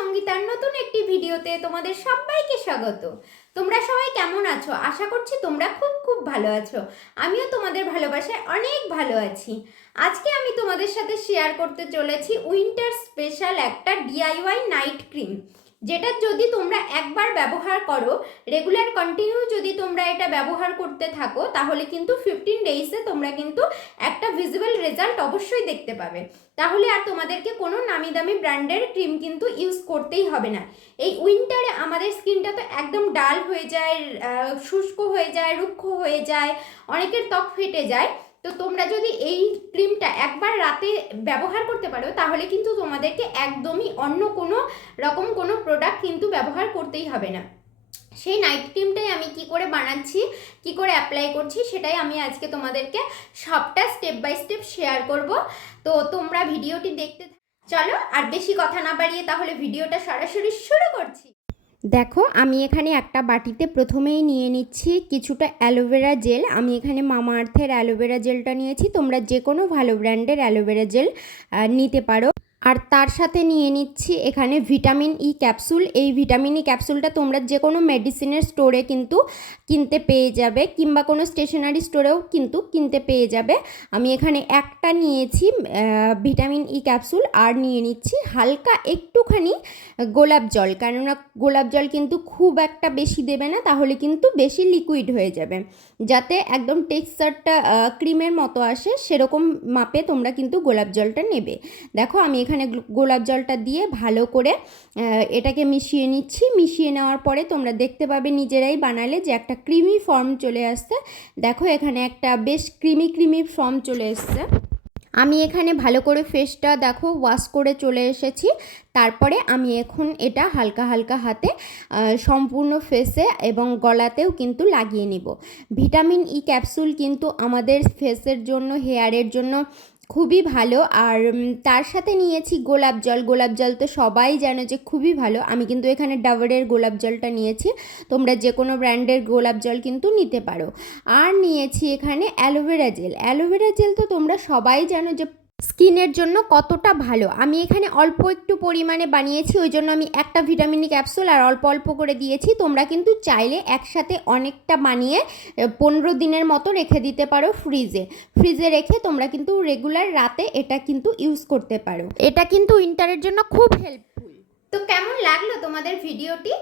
সঙ্গীতার নতুন একটি ভিডিওতে তোমাদের সবাইকে স্বাগত। তোমরা সবাই কেমন আছো? আশা করছি তোমরা খুব খুব ভালো আছো। আমিও তোমাদের ভালোবাসায় অনেক ভালো আছি। আজকে আমি তোমাদের সাথে শেয়ার করতে চলেছি উইন্টার স্পেশাল একটা ডিআইওয়াই নাইট ক্রিম, যেটা যদি তোমরা একবার ব্যবহার করো, রেগুলার কন্টিনিউ যদি তোমরা এটা ব্যবহার করতে থাকো, তাহলে কিন্তু 15 ডেইসে তোমরা কিন্তু একটা ভিজিবল রেজাল্ট অবশ্যই দেখতে পাবে। তাহলে আর তোমাদেরকে কোনো নামি দামি ব্র্যান্ডের ক্রিম কিন্তু ইউজ করতেই হবে না। এই উইন্টারে আমাদের স্কিনটা তো একদম ডাল হয়ে যায়, শুষ্ক হয়ে যায়, রুক্ষ হয়ে যায়, অনেকের ত্বক ফেটে যায়। তো তোমরা যদি এই ক্রিমটা একবার রাতে ব্যবহার করতে পারো, তাহলে কিন্তু তোমাদেরকে একদমই অন্য কোনো রকম কোনো প্রোডাক্ট কিন্তু ব্যবহার করতেই হবে না। সেই নাইট ক্রিমটাই আমি কি করে বানাচ্ছি, কি করে অ্যাপ্লাই করছি, সেটাই আমি আজকে তোমাদেরকে সবটা স্টেপ বাই স্টেপ শেয়ার করব। তো তোমরা ভিডিওটি দেখতে চলো, আর বেশি কথা না বাড়িয়ে তাহলে ভিডিওটা সরাসরি শুরু করছি। দেখো, আমি এখানে একটা বাটিতে প্রথমেই নিয়ে নিচ্ছি কিছুটা অ্যালোভেরা জেল। আমি এখানে মামা আর্থের অ্যালোভেরা জেলটা নিয়েছি, তোমরা যে কোনো ভালো ব্র্যান্ডের অ্যালোভেরা জেল নিতে পারো। আর তার সাথে নিয়ে নিচ্ছি এখানে ভিটামিন ই ক্যাপসুল। এই ভিটামিন ই ক্যাপসুলটা তোমরা যে কোনো মেডিসিনের স্টোরে কিন্তু কিনতে পেয়ে যাবে, কিংবা কোনো স্টেশনারি স্টোরেও কিন্তু কিনতে পেয়ে যাবে। আমি এখানে একটা নিয়েছি ভিটামিন ই ক্যাপসুল, আর নিয়ে নিচ্ছি হালকা একটুখানি গোলাপ জল। কেননা গোলাপ জল কিন্তু খুব একটা বেশি দেবে না, তাহলে কিন্তু বেশি লিকুইড হয়ে যাবে। যাতে একদম টেক্সচারটা ক্রিমের মতো আসে, সেরকম মাপে তোমরা কিন্তু গোলাপ জলটা নেবে। দেখো, আমি এখানে গোলাপ জলটা দিয়ে ভালো করে এটাকে মিশিয়ে নিচ্ছি। মিশিয়ে নেওয়ার পরে তোমরা দেখতে পাবে নিজেরাই বানালে যে একটা ক্রিমি ফর্ম চলে আসছে। দেখো, এখানে একটা বেশ ক্রিমি ফর্ম চলে এসছে। আমি এখানে ভালো করে ফেসটা দেখো ওয়াশ করে চলে এসেছি। তারপরে আমি এখন এটা হালকা হালকা হাতে সম্পূর্ণ ফেসে এবং গলাতেও কিন্তু লাগিয়ে নিব। ভিটামিন ই ক্যাপসুল কিন্তু আমাদের ফেসের জন্য, হেয়ারের জন্য খুবই ভালো। আর তার সাথে নিয়েছি গোলাপ জল। গোলাপ জল তো সবাই জানে যে খুবই ভালো। আমি কিন্তু এখানে ডাবরের গোলাপ জলটা নিয়েছি, তোমরা যে কোনো ব্র্যান্ডের গোলাপ জল কিন্তু নিতে পারো। আর নিয়েছি এখানে অ্যালোভেরা জেল। অ্যালোভেরা জেল তো তোমরা সবাই জানো যে স্কিনের জন্য কতটা ভালো। আমি এখানে অল্প একটু পরিমাণে বানিয়েছি, ওই জন্য আমি একটা ভিটামিন ক্যাপসুল আর অল্প অল্প করে দিয়েছি। তোমরা কিন্তু চাইলে একসাথে অনেকটা বানিয়ে 15 দিনের মতো রেখে দিতে পারো ফ্রিজে রেখে তোমরা কিন্তু রেগুলার রাতে এটা কিন্তু ইউজ করতে পারো। এটা কিন্তু উইন্টারের জন্য খুব হেল্পফুল। তো কেমন লাগলো তোমাদের ভিডিওটি?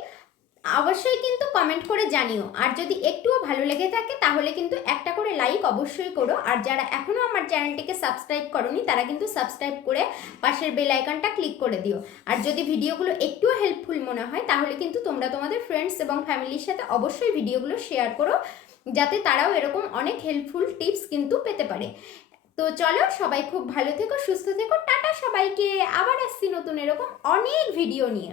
অবশ্যই কিন্তু কমেন্ট করে জানিও। আর যদি একটুও ভালো লেগে থাকে তাহলে কিন্তু একটা করে লাইক অবশ্যই করো। আর যারা এখনও আমার চ্যানেলটিকে সাবস্ক্রাইব করোনি, তারা কিন্তু সাবস্ক্রাইব করে পাশের বেল আইকনটা ক্লিক করে দিও। আর যদি ভিডিওগুলো একটুও হেল্পফুল মনে হয়, তাহলে কিন্তু তোমরা তোমাদের ফ্রেন্ডস এবং ফ্যামিলির সাথে অবশ্যই ভিডিওগুলো শেয়ার করো, যাতে তারাও এরকম অনেক হেল্পফুল টিপস কিন্তু পেতে পারে। তো চলো, সবাই খুব ভালো থেকো, সুস্থ থেকো। টাটা সবাইকে। আবার আসছি নতুন এরকম অনেক ভিডিও নিয়ে।